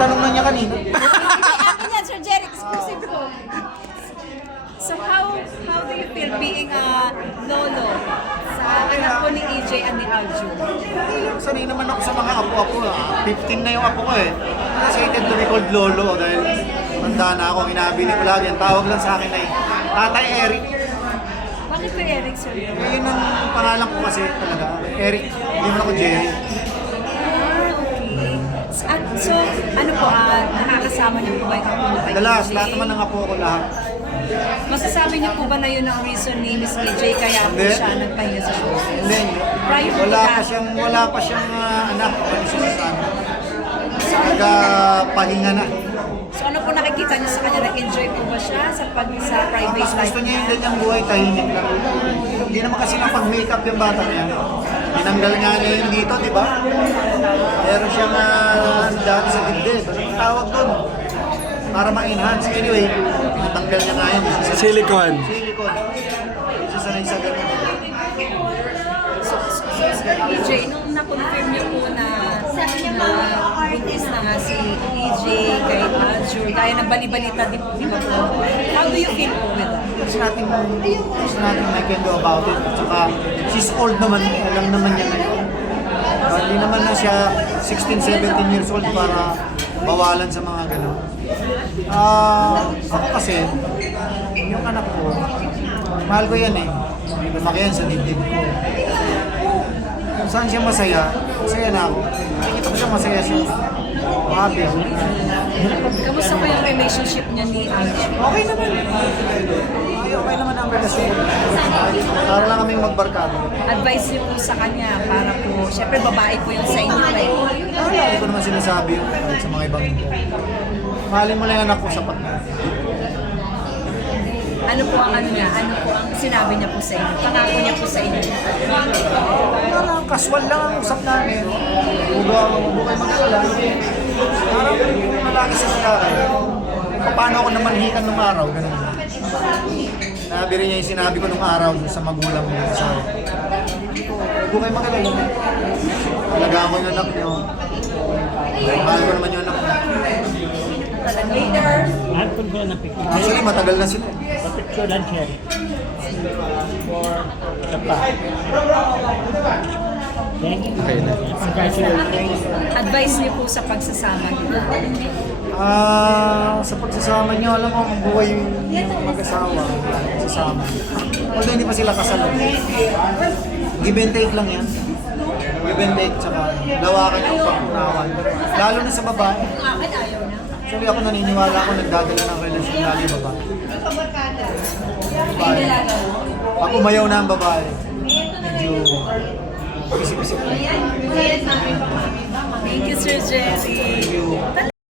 Natanong na niya kanina. Akin yan, Sir Jerry, exclusive po. So how do you feel being a lolo sa anak po ni EJ and ni Aljo? Sanay naman ako sa mga apo-apo. 15 na yung apo ko eh. Excited to be called Lolo dahil tanda na ako. Inabili ko lagi. Ang tawag lang sa akin ay Tatay Eric. Bakit po Eric, Sir? Yun ang pangalan ko kasi talaga. Eric. Hindi mo ako Jerry. So, ano po, nakakasama niyo po ba yung apo na kay Dalas, EJ? lahat naman ng apo ko lahat. Masasabi niyo po ba na yun ang reason ni Miss EJ kaya po Hindi. siya nagpahinga sa show? Hindi. Prior to Wala that, pa siyang anak. Ano siya sa amin. Nagpahinga na. so ano po nakikita niyo sa kanya? Nag-enjoy po ba siya sa private Mas life gusto niya yung niya? ganyang buhay, tahimik lang. Hindi naman kasi nakapag-makeup yung bata niya. Tinanggal nga niya yung dito, di ba? Meron siyang dati sa dibdib. Anong tawag doon? Para ma-enhance. Anyway, tinatanggal niya nga yun. Silicone. Silicone. Sasanay sa ganun. So, Sir EJ, nung na-confirm niyo po na buntis na nga si EJ kay Aljo, kaya ng bali-balita di ba po? How do you feel po with that? There's nothing I can do about it. At saka, she's old naman. Alam naman niya ngayon. Hindi naman na siya 16, 17 years old para bawalan sa mga gano'n. Ako kasi, yung anak ko, mahal ko yan eh. Lumaki yan sa dibdib ko. Kung saan siya masaya, masaya na ako. Nakikita ko siya masaya siya. Happy ako. Kamusta po yung relationship niya ni Aljo? Okay naman. Okay naman ang relasyon. Para lang kaming magbarkado. Advice niyo po sa kanya para po, syempre babae po yung sa inyo eh. Lagi ko naman sinasabi yun sa mga ibang mahalin mo lang yung anak ko, sapat na. Ano po ang ano niya? Ano po ang sinabi niya po sa inyo? Pangako niya po sa inyo? Casual lang ang usap namin. Huwag kayo mag-alala. Parang malaki sa lalaki. Paano ako namanhikan nung araw, ganun. Nabiri niya yung sinabi ko nung araw sa magulang mo sa huwag kayo mag-alala. Alagaan ko yung anak niyo. Mahal ko naman yung anak niyo. Later. Antun ko na picture. Actually, matagal na sila. Picture lang siya. For the pack. Thank you. Okay na. Congratulations. Advice niyo po sa pagsasama niyo. Sa pagsasama niyo, alam mo, ang buhay yung mag-asawa. Pagsasama. Although hindi pa sila kasal. Give and take lang yan. Give and take, tsaka lawakan yung pag-unawan. Lalo na sa babae. Akin ayaw na. Actually, ako naniniwala ako nagdadala ng relasyon lagi babae. Pag umayaw na ang babae, medyo isip-isip. Thank you, Sir Jerry.